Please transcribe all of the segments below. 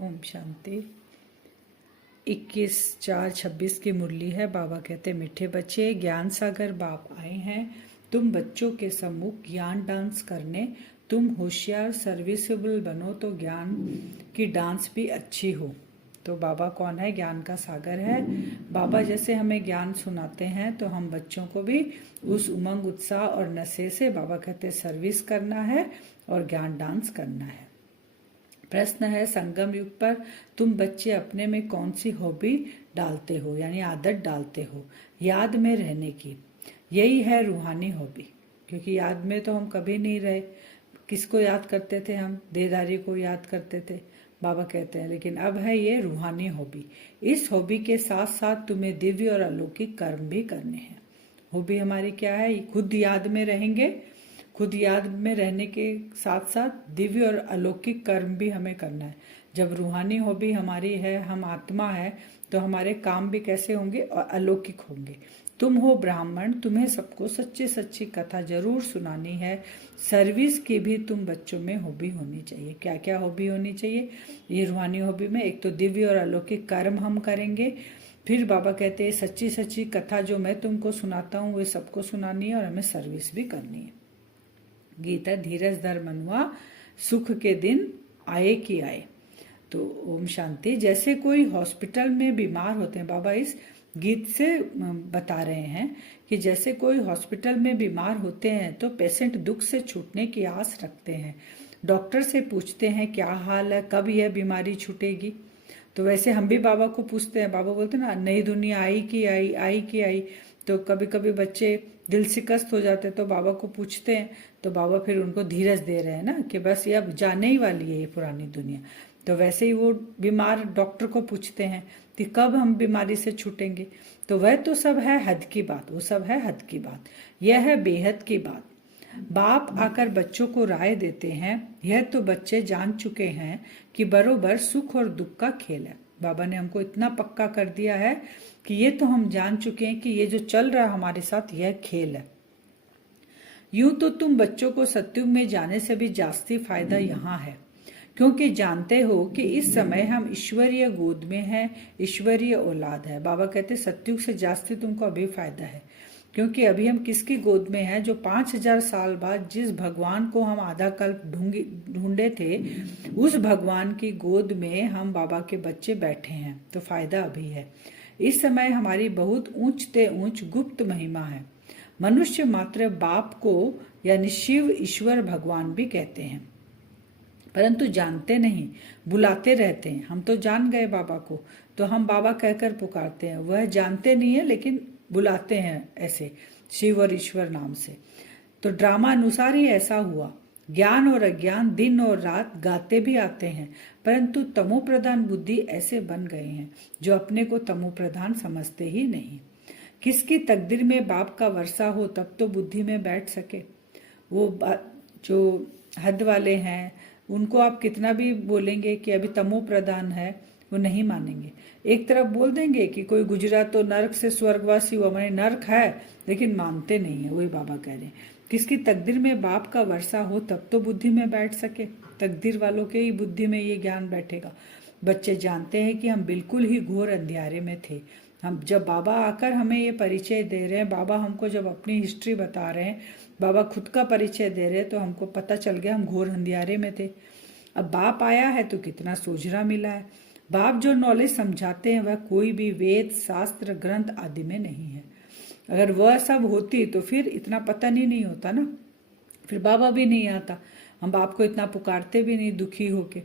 ओम शांति। 21/4/26 की मुरली है। बाबा कहते मीठे बच्चे, ज्ञान सागर बाप आए हैं तुम बच्चों के सम्मुख ज्ञान डांस करने। तुम होशियार सर्विसेबल बनो तो ज्ञान की डांस भी अच्छी हो। तो बाबा कौन है? ज्ञान का सागर है। बाबा जैसे हमें ज्ञान सुनाते हैं तो हम बच्चों को भी उस उमंग उत्साह और नशे से बाबा कहते सर्विस करना है और ज्ञान डांस करना है। प्रश्न है, संगम युग पर तुम बच्चे अपने में कौन सी हॉबी डालते हो, यानी आदत डालते हो याद में रहने की? यही है रूहानी हॉबी, क्योंकि याद में तो हम कभी नहीं रहे। किसको याद करते थे हम? देहधारी को याद करते थे, बाबा कहते हैं। लेकिन अब है ये रूहानी हॉबी। इस हॉबी के साथ साथ तुम्हें दिव्य और अलौकिक कर्म भी करने हैं। हॉबी हमारी क्या है? खुद याद में रहेंगे, खुद याद में रहने के साथ साथ दिव्य और अलौकिक कर्म भी हमें करना है। जब रूहानी हॉबी हमारी है, हम आत्मा है, तो हमारे काम भी कैसे होंगे? और अलौकिक होंगे। तुम हो ब्राह्मण, तुम्हें सबको सच्ची सच्ची कथा जरूर सुनानी है। सर्विस की भी तुम बच्चों में हॉबी होनी चाहिए। क्या क्या हॉबी होनी चाहिए ये रूहानी हॉबी में? एक तो दिव्य और अलौकिक कर्म हम करेंगे। फिर बाबा कहते हैं सच्ची सच्ची कथा जो मैं तुमको सुनाता हूँ वे सबको सुनानी है और हमें सर्विस भी करनी है। गीता, धीरज धर मनुआ, सुख के दिन आए कि आए। तो ओम शांति। जैसे कोई हॉस्पिटल में बीमार होते हैं, बाबा इस गीत से बता रहे हैं कि जैसे कोई हॉस्पिटल में बीमार होते हैं तो पेशेंट दुख से छूटने की आस रखते हैं। डॉक्टर से पूछते हैं क्या हाल है, कब यह बीमारी छूटेगी। तो वैसे हम भी बाबा को पूछते हैं। बाबा बोलते हैं ना, नई दुनिया आई कि आई, आई कि आई। तो कभी कभी बच्चे दिल शिकस्त हो जाते तो बाबा को पूछते हैं, तो बाबा फिर उनको धीरज दे रहे हैं ना कि बस ये अब जाने ही वाली है ये पुरानी दुनिया। तो वैसे ही वो बीमार डॉक्टर को पूछते हैं कि कब हम बीमारी से छूटेंगे। तो वह तो सब है हद की बात, वो सब है हद की बात। यह है बेहद की बात। बाप आकर बच्चों को राय देते हैं। यह तो बच्चे जान चुके हैं कि बरोबर सुख और दुख का खेल है। बाबा ने हमको इतना पक्का कर दिया है कि ये तो हम जान चुके हैं कि ये जो चल रहा है हमारे साथ यह खेल है। यूं तो तुम बच्चों को सत्युग में जाने से भी जास्ती फायदा यहाँ है, क्योंकि जानते हो कि इस समय हम ईश्वरीय गोद में हैं, ईश्वरीय औलाद है। बाबा कहते सत्युग से जास्ती तुमको अभी फायदा है, क्योंकि अभी हम किसकी गोद में हैं? जो 5000 साल बाद जिस भगवान को हम आधा कल्प ढूंढे थे, उस भगवान की गोद में हम बाबा के बच्चे बैठे हैं। तो फायदा अभी है। इस समय हमारी बहुत ऊंचते ऊंच गुप्त महिमा है। मनुष्य मात्र बाप को यानी शिव ईश्वर भगवान भी कहते हैं, परंतु जानते नहीं, बुलाते रहते हैं। हम तो जान गए बाबा को, तो हम बाबा कहकर पुकारते हैं। वह जानते नहीं है लेकिन बुलाते हैं ऐसे शिव और ईश्वर नाम से। तो ड्रामा अनुसार ही ऐसा हुआ। ज्ञान और अज्ञान दिन और रात गाते भी आते हैं, परंतु तमो प्रधान बुद्धि ऐसे बन गए हैं जो अपने को तमो प्रधान समझते ही नहीं। किसकी तकदीर में बाप का वर्षा हो तब तो बुद्धि में बैठ सके। वो जो हद वाले हैं उनको आप कितना भी बोलेंगे कि अभी तमो प्रधान है, वो नहीं मानेंगे। एक तरफ बोल देंगे कि कोई गुजरा तो नरक से स्वर्गवासी हुआ, माने नरक है, लेकिन मानते नहीं है। वही बाबा कह रहे हैं, किसकी तकदीर में बाप का वर्षा हो तब तो बुद्धि में बैठ सके। तकदीर वालों के ही बुद्धि में ये ज्ञान बैठेगा। बच्चे जानते हैं कि हम बिल्कुल ही घोर अंधियारे में थे। हम जब बाबा आकर हमें ये परिचय दे रहे हैं, बाबा हमको जब अपनी हिस्ट्री बता रहे हैं, बाबा खुद का परिचय दे रहे हैं, तो हमको पता चल गया हम घोर अंधियारे में थे। अब बाप आया है तो कितना सोझरा मिला है। बाप जो नॉलेज समझाते हैं वह कोई भी वेद शास्त्र ग्रंथ आदि में नहीं है। अगर वह सब होती तो फिर इतना पता नहीं होता ना, फिर बाबा भी नहीं आता, हम बाप को इतना पुकारते भी नहीं दुखी होके।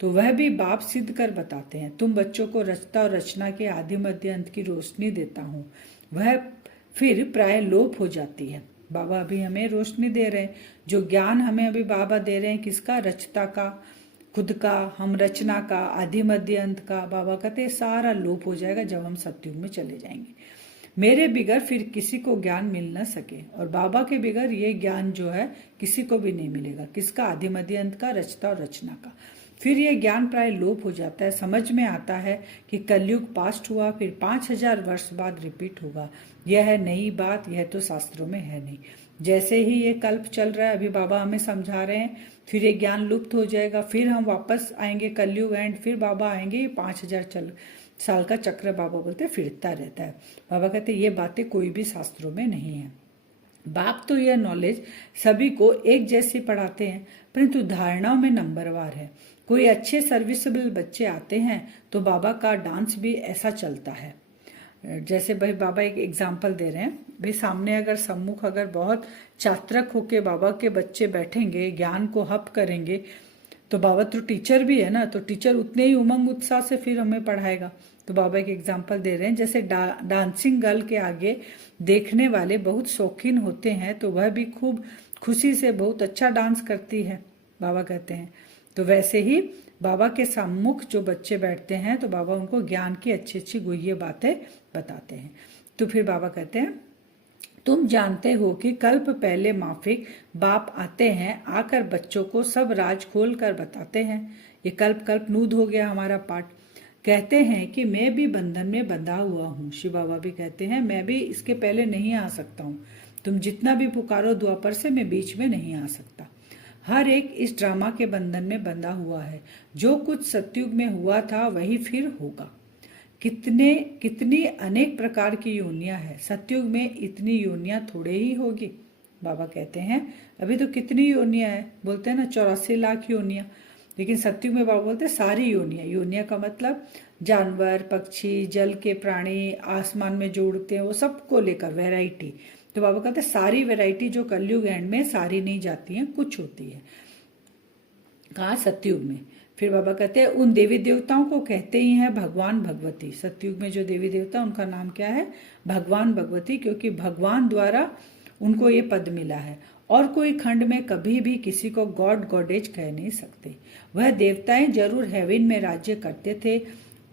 तो वह भी बाप सिद्ध कर बताते हैं। तुम बच्चों को रचता और रचना के आदि मध्य अंत की रोशनी देता हूँ, वह फिर प्राय लोप हो जाती है। बाबा अभी हमें रोशनी दे रहे हैं। जो ज्ञान हमें अभी बाबा दे रहे हैं किसका? रचता का, खुद का, हम रचना का, आदि मध्य अंत का। बाबा कहते हैं सारा लोप हो जाएगा जब हम सत्युग में चले जाएंगे। मेरे बिगर फिर किसी को ज्ञान मिल न सके, और बाबा के बिगर ये ज्ञान जो है किसी को भी नहीं मिलेगा। किसका? आदि मध्य अंत का, रचता और रचना का। फिर ये ज्ञान प्राय लोप हो जाता है। समझ में आता है कि कलयुग पास्ट हुआ, फिर 5000 वर्ष बाद रिपीट होगा। यह है नई बात, यह तो शास्त्रों में है नहीं। जैसे ही ये कल्प चल रहा है, अभी बाबा हमें समझा रहे हैं, फिर ये ज्ञान लुप्त हो जाएगा, फिर हम वापस आएंगे कलयुग एंड फिर बाबा आएंगे। ये 5000 साल का चक्र बाबा बोलते हैं फिरता रहता है। बाबा कहते हैं ये बातें कोई भी शास्त्रों में नहीं है। बाप तो यह नॉलेज सभी को एक जैसी पढ़ाते हैं, परंतु धारणाओं में नंबरवार है। कोई अच्छे सर्विसेबल बच्चे आते हैं तो बाबा का डांस भी ऐसा चलता है। जैसे भाई बाबा एक एग्जाम्पल दे रहे हैं, भाई सामने अगर सम्मुख अगर बहुत चात्रक होके बाबा के बच्चे बैठेंगे, ज्ञान को हप करेंगे, तो बाबा तो टीचर भी है ना, तो टीचर उतने ही उमंग उत्साह से फिर हमें पढ़ाएगा। तो बाबा एक एग्जाम्पल दे रहे हैं, जैसे डांसिंग गर्ल के आगे देखने वाले बहुत शौकीन होते हैं तो वह भी खूब खुशी से बहुत अच्छा डांस करती है, बाबा कहते हैं। तो वैसे ही बाबा के सम्मुख जो बच्चे बैठते हैं तो बाबा उनको ज्ञान की अच्छी अच्छी गुह्य बातें बताते हैं। तो फिर बाबा कहते हैं, तुम जानते हो कि कल्प पहले माफिक बाप आते हैं, आकर बच्चों को सब राज खोल कर बताते हैं। ये कल्प कल्प नूद हो गया हमारा पाठ। कहते हैं कि मैं भी बंधन में बंधा हुआ हूँ। शिव बाबा भी कहते हैं मैं भी इसके पहले नहीं आ सकता हूँ, तुम जितना भी पुकारो द्वापर से मैं बीच में नहीं आ सकता। हर एक इस ड्रामा के बंधन में बंधा हुआ है। जो कुछ सतयुग में हुआ था वही फिर होगा। कितनी अनेक प्रकार की योनियां हैं, सतयुग में इतनी योनियां थोड़े ही होगी। बाबा कहते हैं अभी तो कितनी योनियां हैं, बोलते हैं ना 84 लाख योनियां, लेकिन सतयुग में बाबा बोलते हैं सारी योनियां। योनियां का मतलब जानवर, पक्षी, जल के प्राणी, आसमान में जो उड़ते हैं वो सबको लेकर वैरायटी। तो बाबा कहते हैं सारी वैरायटी जो कलयुग एंड में सारी नहीं जाती हैं, कुछ होती है। कहाँ? सतयुग में। फिर बाबा कहते हैं उन देवी देवताओं को कहते ही हैं भगवान भगवती। सतयुग में जो देवी देवता उनका नाम क्या है? भगवान भगवती, क्योंकि भगवान द्वारा उनको ये पद मिला है। और कोई खंड में कभी भी किसी को गॉड गॉडेज कह नहीं सकते। वह देवताएं जरूर हेवन में राज्य करते थे।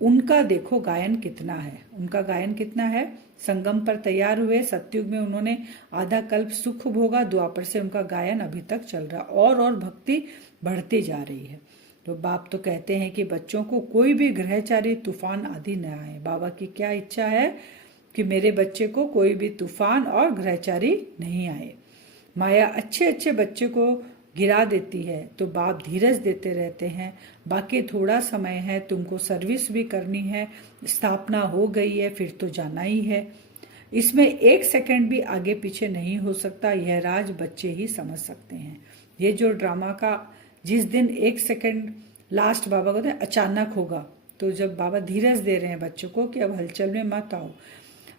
उनका देखो गायन कितना है, उनका गायन कितना है। संगम पर तैयार हुए, सतयुग में उन्होंने आधा कल्प सुख भोगा, द्वापर से उनका गायन अभी तक चल रहा और भक्ति बढ़ती जा रही है। तो बाप तो कहते हैं कि बच्चों को कोई भी ग्रहचारी तूफान आदि न आए। बाबा की क्या इच्छा है कि मेरे बच्चे को कोई भी तूफान और ग्रहचारी नहीं आए। माया अच्छे अच्छे बच्चे को गिरा देती है तो बाप धीरज देते रहते हैं। बाकी थोड़ा समय है, तुमको सर्विस भी करनी है, स्थापना हो गई है, फिर तो जाना ही है। इसमें 1 सेकंड भी आगे पीछे नहीं हो सकता। यह राज बच्चे ही समझ सकते हैं। ये जो ड्रामा का जिस दिन 1 सेकंड लास्ट बाबा कहते हैं अचानक होगा, तो जब बाबा धीरज दे रहे हैं बच्चों को कि अब हलचल में मत आओ,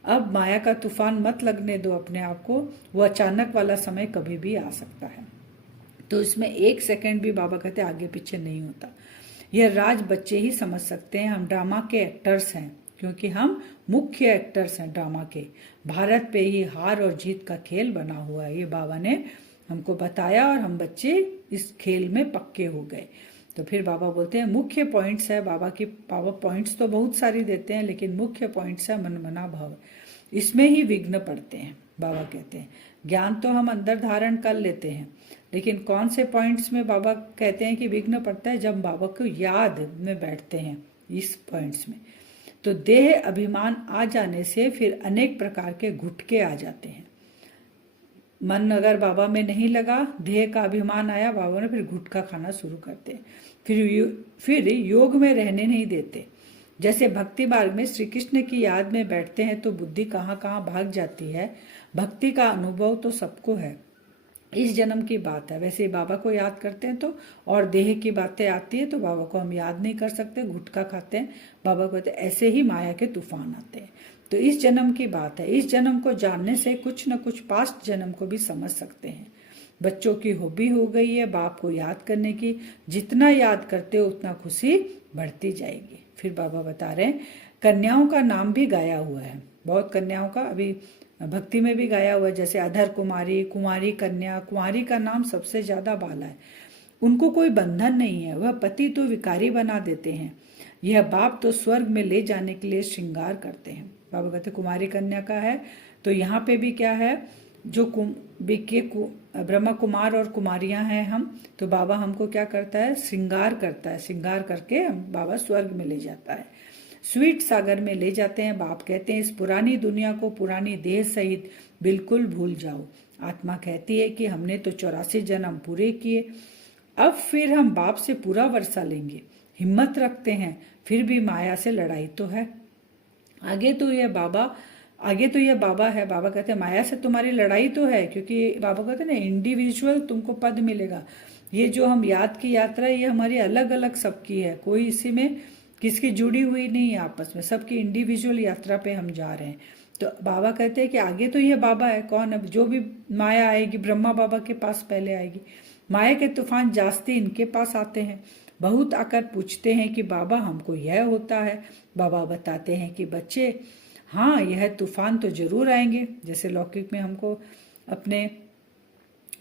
अब माया का तूफान मत लगने दो अपने आप को, वो अचानक वाला समय कभी भी आ सकता है। तो इसमें 1 सेकंड भी बाबा कहते आगे पीछे नहीं होता। यह राज बच्चे ही समझ सकते हैं। हम ड्रामा के एक्टर्स हैं, क्योंकि हम मुख्य एक्टर्स हैं ड्रामा के। भारत पे ही हार और जीत का खेल बना हुआ है, ये बाबा ने हमको बताया और हम बच्चे इस खेल में पक्के हो गए। तो फिर बाबा बोलते हैं मुख्य पॉइंट्स है बाबा की। बाबा पॉइंट्स तो बहुत सारी देते हैं, लेकिन मुख्य पॉइंट्स है मन मना भाव, इसमें ही विघ्न पड़ते हैं। बाबा कहते हैं ज्ञान तो हम अंदर धारण कर लेते हैं, लेकिन कौन से पॉइंट्स में बाबा कहते हैं कि विघ्न पड़ता है? जब बाबा को याद में बैठते हैं इस पॉइंट्स में, तो देह अभिमान आ जाने से फिर अनेक प्रकार के घुटके आ जाते हैं। मन अगर बाबा में नहीं लगा, देह का अभिमान आया, बाबा ने फिर गुटखा खाना शुरू करते हैं। फिर योग में रहने नहीं देते। जैसे भक्ति मार्ग में श्री कृष्ण की याद में बैठते हैं तो बुद्धि कहाँ कहाँ भाग जाती है। भक्ति का अनुभव तो सबको है, इस जन्म की बात है। वैसे बाबा को याद करते हैं तो और देह की बातें आती है तो बाबा को हम याद नहीं कर सकते, गुटखा खाते हैं। बाबा को ऐसे ही माया के तूफान आते हैं। तो इस जन्म की बात है। इस जन्म को जानने से कुछ न कुछ पास्ट जन्म को भी समझ सकते हैं। बच्चों की हॉबी हो गई है बाप को याद करने की। जितना याद करते हो उतना खुशी बढ़ती जाएगी। फिर बाबा बता रहे हैं कन्याओं का नाम भी गाया हुआ है, बहुत कन्याओं का अभी भक्ति में भी गाया हुआ है। जैसे अधर कुमारी, कुमारी कन्या। कुमारी का नाम सबसे ज्यादा बाला है। उनको कोई बंधन नहीं है, वह पति तो विकारी बना देते हैं, यह बाप तो स्वर्ग में ले जाने के लिए श्रृंगार करते हैं। बाबा कहते कुमारी कन्या का है, तो यहाँ पे भी क्या है, जो ब्रह्मा कुमार और कुमारियां हैं हम, तो बाबा हमको क्या करता है, श्रृंगार करता है। श्रृंगार करके हम बाबा स्वर्ग में ले जाता है, स्वीट सागर में ले जाते हैं। बाप कहते हैं इस पुरानी दुनिया को पुरानी देह सहित बिल्कुल भूल जाओ। आत्मा कहती है कि हमने तो 84 जन्म पूरे किए, अब फिर हम बाप से पूरा वर्षा लेंगे। हिम्मत रखते हैं, फिर भी माया से लड़ाई तो है। आगे तो यह बाबा है। बाबा कहते हैं माया से तुम्हारी लड़ाई तो है, क्योंकि बाबा कहते हैं ना इंडिविजुअल तुमको पद मिलेगा। ये जो हम याद की यात्रा ये हमारी अलग अलग सबकी है, कोई इसी में किसकी जुड़ी हुई नहीं है आपस में, सबकी इंडिविजुअल यात्रा पे हम जा रहे हैं। तो बाबा कहते हैं कि आगे तो ये बाबा है, कौन है जो भी माया आएगी ब्रह्मा बाबा के पास पहले आएगी। माया के तूफान जास्ती इनके पास आते हैं, बहुत आकर पूछते हैं कि बाबा हमको यह होता है। बाबा बताते हैं कि बच्चे हाँ यह तूफान तो जरूर आएंगे। जैसे लौकिक में हमको अपने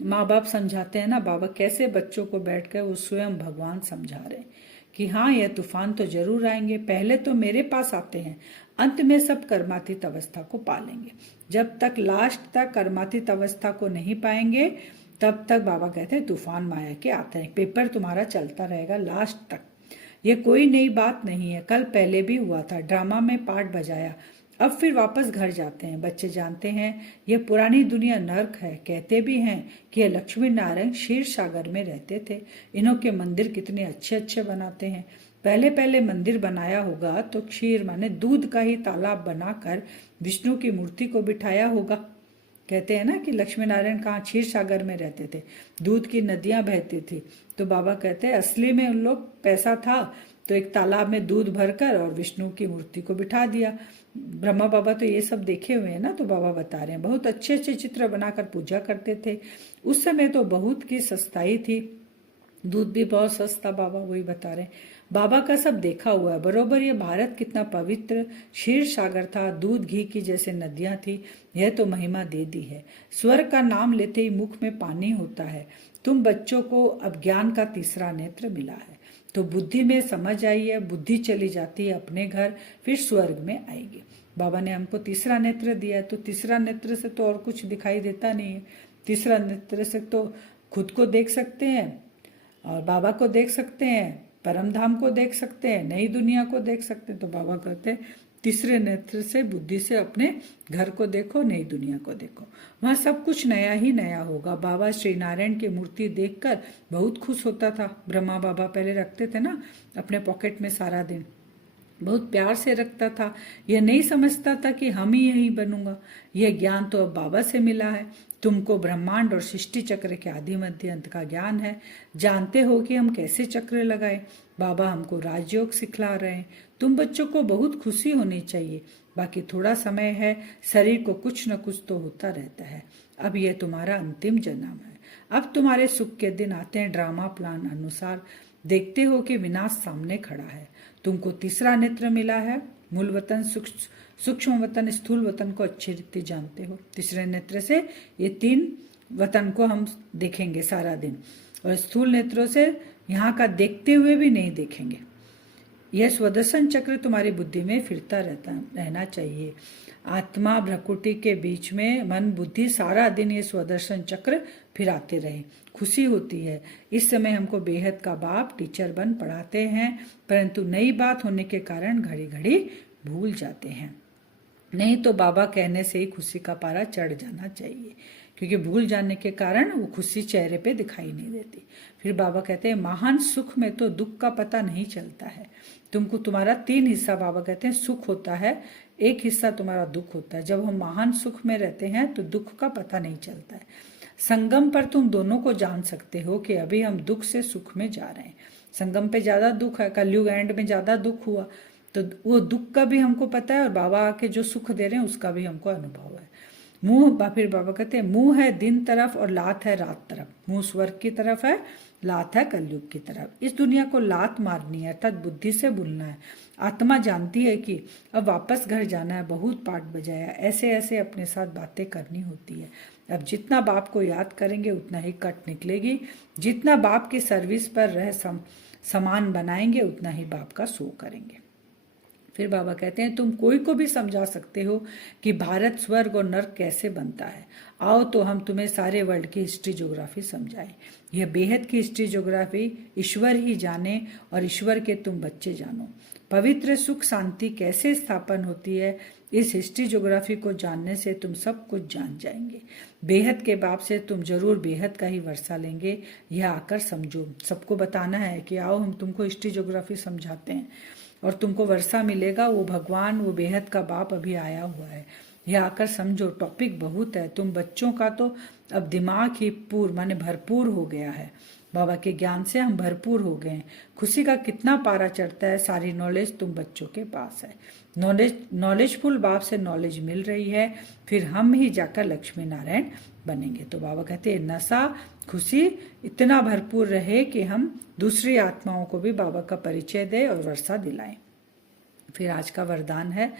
माँ बाप समझाते हैं ना, बाबा कैसे बच्चों को बैठकर वो स्वयं भगवान समझा रहे हैं कि हाँ यह तूफान तो जरूर आएंगे, पहले तो मेरे पास आते हैं, अंत में सब कर्मातीत अवस्था को पालेंगे। जब तक लास्ट तक कर्मातीत अवस्था को नहीं पाएंगे तब तक बाबा कहते हैं तूफान माया के आते हैं, पेपर तुम्हारा चलता रहेगा लास्ट तक। ये कोई नई बात नहीं है, कल पहले भी हुआ था, ड्रामा में पार्ट बजाया, अब फिर वापस घर जाते हैं। बच्चे जानते हैं ये पुरानी दुनिया नर्क है, कहते भी हैं कि ये लक्ष्मी नारायण क्षीर सागर में रहते थे, इन्हों के मंदिर कितने अच्छे अच्छे बनाते हैं। पहले पहले मंदिर बनाया होगा तो क्षीर माने दूध का ही तालाब बनाकर विष्णु की मूर्ति को बिठाया होगा। कहते हैं ना कि लक्ष्मी नारायण कहाँ क्षीर सागर में रहते थे, दूध की नदियां बहती थी। तो बाबा कहते हैं असली में उन लोग पैसा था तो एक तालाब में दूध भरकर और विष्णु की मूर्ति को बिठा दिया। ब्रह्मा बाबा तो ये सब देखे हुए हैं ना, तो बाबा बता रहे हैं बहुत अच्छे अच्छे चित्र बनाकर पूजा करते थे। उस समय तो बहुत की सस्ताई थी, दूध भी बहुत सस्ता, बाबा वही बता रहे हैं। बाबा का सब देखा हुआ है बरोबर। ये भारत कितना पवित्र क्षीर सागर था, दूध घी की जैसे नदियां थी, यह तो महिमा दे दी है। स्वर्ग का नाम लेते ही मुख में पानी होता है। तुम बच्चों को अब ज्ञान का तीसरा नेत्र मिला है, तो बुद्धि में समझ आई है, बुद्धि चली जाती है अपने घर, फिर स्वर्ग में आएगी। बाबा ने हमको तीसरा नेत्र दिया है, तो तीसरा नेत्र से तो और कुछ दिखाई देता नहीं है। तीसरा नेत्र से तो खुद को देख सकते हैं और बाबा को देख सकते हैं, परम धाम को देख सकते हैं, नई दुनिया को देख सकते हैं। तो बाबा कहते हैं तीसरे नेत्र से बुद्धि से अपने घर को देखो, नई दुनिया को देखो, वहां सब कुछ नया ही नया होगा। बाबा श्री नारायण की मूर्ति देखकर बहुत खुश होता था। ब्रह्मा बाबा पहले रखते थे ना अपने पॉकेट में सारा दिन, बहुत प्यार से रखता था। यह नहीं समझता था कि हम ही यही बनूंगा। यह ज्ञान तो अब बाबा से मिला है। तुमको ब्रह्मांड और सृष्टि चक्र के आदि मध्य अंत का ज्ञान है, जानते हो कि हम कैसे चक्र लगाए। बाबा हमको राजयोग सिखला रहे हैं। तुम बच्चों को बहुत खुशी होनी चाहिए, बाकी थोड़ा समय है, शरीर को कुछ न कुछ तो होता रहता है। अब यह तुम्हारा अंतिम जन्म है, अब तुम्हारे सुख के दिन आते हैं। ड्रामा प्लान अनुसार देखते हो कि विनाश सामने खड़ा है। तुमको तीसरा नेत्र मिला है, मूल वतन, सूक्ष्म वतन, स्थूल वतन को अच्छी रीति जानते हो। तीसरे नेत्र से ये 3 वतन को हम देखेंगे सारा दिन, और स्थूल नेत्रों से यहाँ का देखते हुए भी नहीं देखेंगे। यह स्वदर्शन चक्र तुम्हारी बुद्धि में फिरता रहना चाहिए। आत्मा भ्रकुटी के बीच में मन बुद्धि सारा दिन ये स्वदर्शन चक्र फिराते रहे, खुशी होती है। इस समय हमको बेहद का बाप टीचर बन पढ़ाते हैं, परंतु नई बात होने के कारण घड़ी घड़ी भूल जाते हैं। नहीं तो बाबा कहने से ही खुशी का पारा चढ़ जाना चाहिए, क्योंकि भूल जाने के कारण वो खुशी चेहरे पे दिखाई नहीं देती। फिर बाबा कहते हैं महान सुख में तो दुख का पता नहीं चलता है। तुमको तुम्हारा 3 हिस्सा बाबा कहते हैं सुख होता है, एक हिस्सा तुम्हारा दुख होता है। जब हम महान सुख में रहते हैं तो दुख का पता नहीं चलता है। संगम पर तुम दोनों को जान सकते हो कि अभी हम दुख से सुख में जा रहे हैं। संगम पे ज्यादा दुख है, कलयुग एंड में ज्यादा दुख हुआ, तो वो दुख का भी हमको पता है और बाबा आके जो सुख दे रहे हैं उसका भी हमको अनुभव है। मुंह, फिर बाबा कहते हैं मुंह है दिन तरफ और लात है रात तरफ। मुंह स्वर्ग की तरफ है, लात है कलयुग की तरफ। इस दुनिया को लात मारनी है, अर्थात बुद्धि से भूलना है। आत्मा जानती है कि अब वापस घर जाना है, बहुत पाठ बजाया, ऐसे ऐसे अपने साथ बातें करनी होती है। अब जितना बाप को याद करेंगे उतना ही कट निकलेगी, जितना बाप की सर्विस पर रह समान बनाएंगे उतना ही बाप का शो करेंगे। फिर बाबा कहते हैं तुम कोई को भी समझा सकते हो कि भारत स्वर्ग और नर्क कैसे बनता है। आओ तो हम तुम्हें सारे वर्ल्ड की हिस्ट्री ज्योग्राफी समझाएं। यह बेहद की हिस्ट्री ज्योग्राफी ईश्वर ही जाने और ईश्वर के तुम बच्चे जानो। पवित्र सुख शांति कैसे स्थापन होती है इस हिस्ट्री ज्योग्राफी को जानने से तुम सब कुछ जान जाएंगे। बेहद के बाप से तुम जरूर बेहद का ही वर्षा लेंगे। यह आकर समझो। सबको बताना है कि आओ हम तुमको हिस्ट्री ज्योग्राफी समझाते हैं और तुमको वर्षा मिलेगा। वो भगवान, वो बेहद का बाप अभी आया हुआ है। यह आकर समझो। टॉपिक बहुत है। तुम बच्चों का तो अब दिमाग ही माने भरपूर हो गया है। बाबा के ज्ञान से हम भरपूर हो गए हैं। खुशी का कितना पारा चढ़ता है। सारी नॉलेज तुम बच्चों के पास है। नॉलेजफुल बाप से नॉलेज मिल रही है। फिर हम ही जाकर लक्ष्मी नारायण बनेंगे। तो बाबा कहते हैं नशा खुशी इतना भरपूर रहे कि हम दूसरी आत्माओं को भी बाबा का परिचय दें और वर्षा दिलाएं। फिर आज का वरदान है,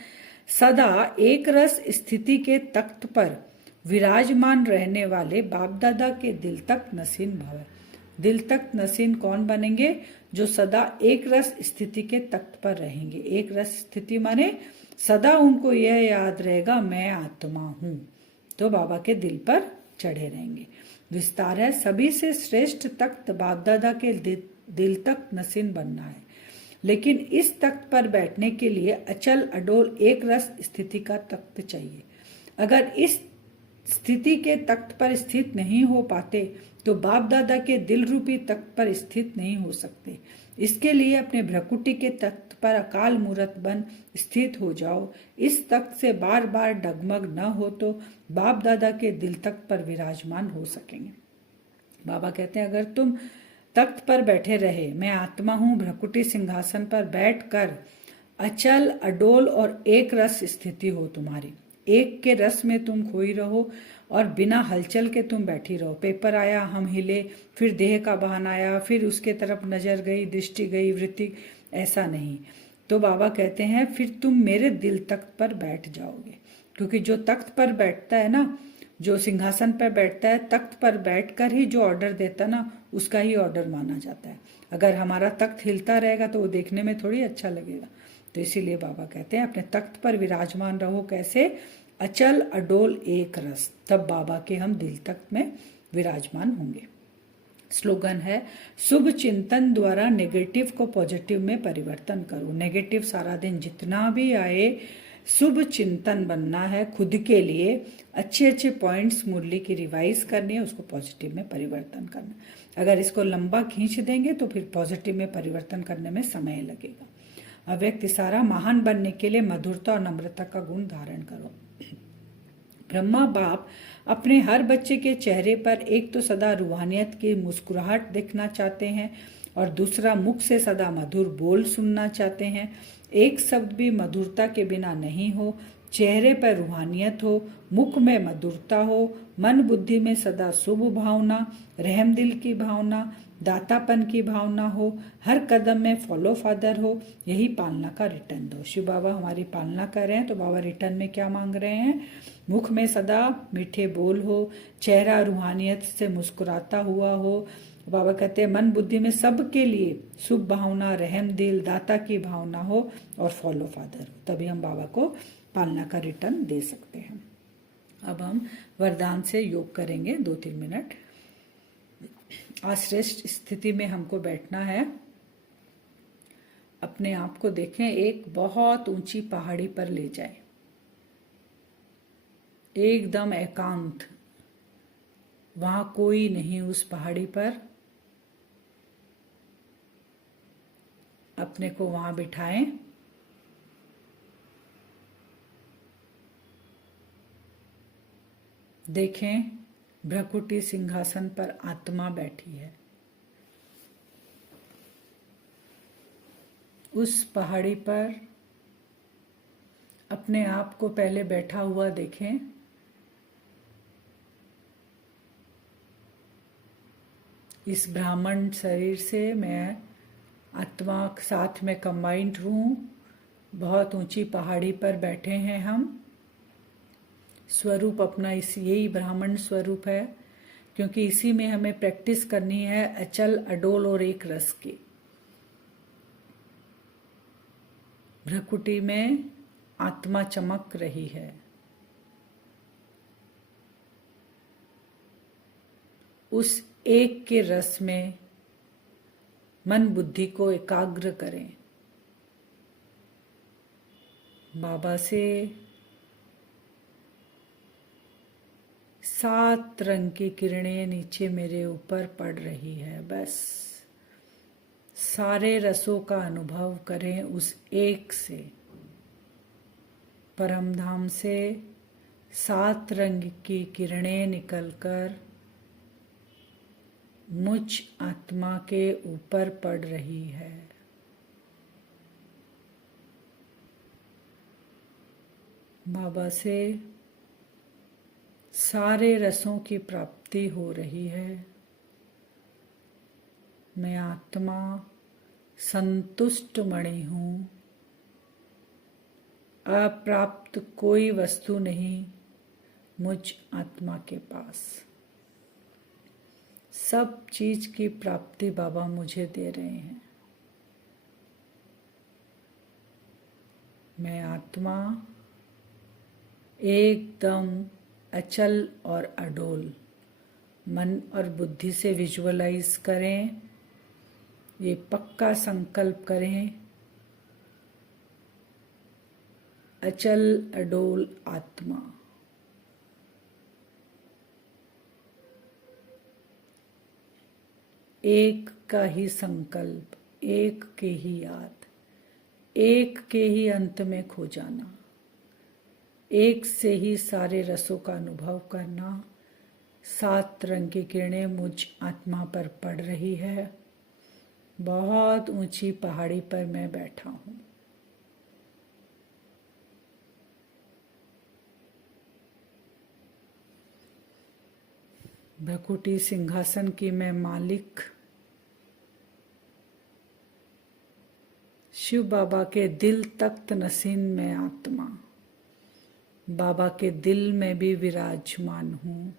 सदा एक रस स्थिति के तख्त पर विराजमान रहने वाले बाप दादा के दिल तक नसीन भव। दिल तक नसीन कौन बनेंगे? जो सदा एक रस स्थिति के तख्त पर रहेंगे। एक रस स्थिति माने सदा उनको यह याद रहेगा मैं आत्मा हूं, तो बाबा के दिल पर चढ़े रहेंगे। विस्तार है, सभी से श्रेष्ठ तख्त बाप दादा के दिल तक नसीन बनना है। लेकिन इस तख्त पर बैठने के लिए अचल अडोल एक रस स्थिति का तख्त चाहिए। अगर इस स्थिति के तख्त पर स्थित नहीं हो पाते तो बाप दादा के दिल रूपी तख्त पर स्थित नहीं हो सकते। इसके लिए अपने भ्रकुटी के तख्त पर अकाल मूर्त बन स्थित हो जाओ। इस तख्त से बार बार डगमग न हो तो बाप दादा के दिल तख्त पर विराजमान हो सकेंगे। बाबा कहते हैं अगर तुम तख्त पर बैठे रहे, मैं आत्मा हूं, भ्रकुटी सिंहासन पर बैठकर अचल अडोल और एक रस स्थिति हो तुम्हारी। एक के रस में तुम खोई रहो और बिना हलचल के तुम बैठी रहो। पेपर आया हम हिले, फिर देह का बहाना आया, फिर उसके तरफ नजर गई, दृष्टि गई, वृत्ति, ऐसा नहीं। तो बाबा कहते हैं फिर तुम मेरे दिल तख्त पर बैठ जाओगे। क्योंकि जो तख्त पर बैठता है ना, जो सिंहासन पर बैठता है, तख्त पर बैठकर ही जो ऑर्डर देता ना, उसका ही ऑर्डर माना जाता है। अगर हमारा तख्त हिलता रहेगा तो वो देखने में थोड़ी अच्छा लगेगा। तो इसीलिए बाबा कहते हैं अपने तख्त पर विराजमान रहो। कैसे? अचल अडोल एक रस, तब बाबा के हम दिल तख्त में विराजमान होंगे। स्लोगन है, शुभ चिंतन द्वारा नेगेटिव को पॉजिटिव में परिवर्तन करो। नेगेटिव सारा दिन जितना भी आए, शुभ चिंतन बनना है खुद के लिए। अच्छे अच्छे पॉइंट्स मुरली की रिवाइज करनी है, उसको पॉजिटिव में परिवर्तन करना। अगर इसको लंबा खींच देंगे तो फिर पॉजिटिव में परिवर्तन करने में समय लगेगा। अव्यक्त इशारा, महान बनने के लिए मधुरता और नम्रता का गुण धारण करो। ब्रह्मा बाप अपने हर बच्चे के चेहरे पर एक तो सदा रूहानियत की मुस्कुराहट देखना चाहते हैं और दूसरा मुख से सदा मधुर बोल सुनना चाहते हैं। एक शब्द भी मधुरता के बिना नहीं हो। चेहरे पर रूहानियत हो, मुख में मधुरता हो, मन बुद्धि में सदा शुभ भावना, रहम दिल की भावना, दातापन की भावना हो, हर कदम में फॉलो फादर हो। यही पालना का रिटर्न दो। शिव बाबा हमारी पालना कर रहे हैं तो बाबा रिटर्न में क्या मांग रहे हैं? मुख में सदा मीठे बोल हो, चेहरा रूहानियत से मुस्कुराता हुआ हो। बाबा कहते हैं मन बुद्धि में सबके लिए शुभ भावना, रहम दिल, दाता की भावना हो और फॉलो फादर हो, तभी हम बाबा को पालना का रिटर्न दे सकते हैं। अब हम वरदान से योग करेंगे 2-3 मिनट। अश्रेष्ठ स्थिति में हमको बैठना है। अपने आप को देखें, एक बहुत ऊंची पहाड़ी पर ले जाए, एकदम एकांत, वहां कोई नहीं उस पहाड़ी पर। अपने को वहां बिठाएं। देखें भ्रकुटी सिंहासन पर आत्मा बैठी है। उस पहाड़ी पर अपने आप को पहले बैठा हुआ देखें। इस ब्राह्मण शरीर से मैं आत्मा साथ में कंबाइंड हूँ। बहुत ऊंची पहाड़ी पर बैठे हैं हम। स्वरूप अपना इस यही ब्राह्मण स्वरूप है, क्योंकि इसी में हमें प्रैक्टिस करनी है अचल अडोल और एक रस की। भ्रकुटी में आत्मा चमक रही है। उस एक के रस में मन बुद्धि को एकाग्र करें। बाबा से 7 रंग की किरणें नीचे मेरे ऊपर पड़ रही है। बस सारे रसों का अनुभव करें उस एक से। परमधाम से 7 रंग की किरणें निकलकर मुझ आत्मा के ऊपर पड़ रही है। बाबा से सारे रसों की प्राप्ति हो रही है। मैं आत्मा संतुष्ट मणि हूँ। अप्राप्त कोई वस्तु नहीं मुझ आत्मा के पास। सब चीज की प्राप्ति बाबा मुझे दे रहे हैं। मैं आत्मा एकदम अचल और अडोल। मन और बुद्धि से विजुअलाइज करें, ये पक्का संकल्प करें। अचल अडोल आत्मा। एक का ही संकल्प, एक के ही याद, एक के ही अंत में खो जाना, एक से ही सारे रसों का अनुभव करना। 7 रंग की किरणें मुझ आत्मा पर पड़ रही है। बहुत ऊंची पहाड़ी पर मैं बैठा हूं। भ्रकुटी सिंहासन की मैं मालिक। शिव बाबा के दिल तख्त नसीन में आत्मा। बाबा के दिल में भी विराजमान हूं।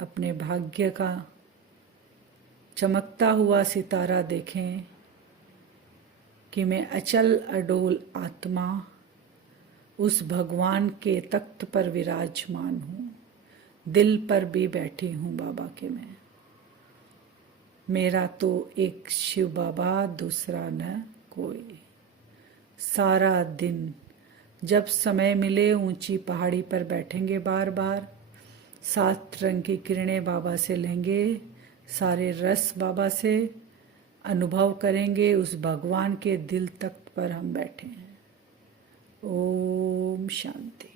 अपने भाग्य का चमकता हुआ सितारा देखें कि मैं अचल अडोल आत्मा उस भगवान के तख्त पर विराजमान हूँ। दिल पर भी बैठी हूँ बाबा के मैं। मेरा तो एक शिव बाबा, दूसरा न कोई। सारा दिन जब समय मिले ऊंची पहाड़ी पर बैठेंगे बार बार। 7 रंग की किरणें बाबा से लेंगे, सारे रस बाबा से अनुभव करेंगे। उस भगवान के दिल तख्त पर हम बैठे हैं। ओम शांति।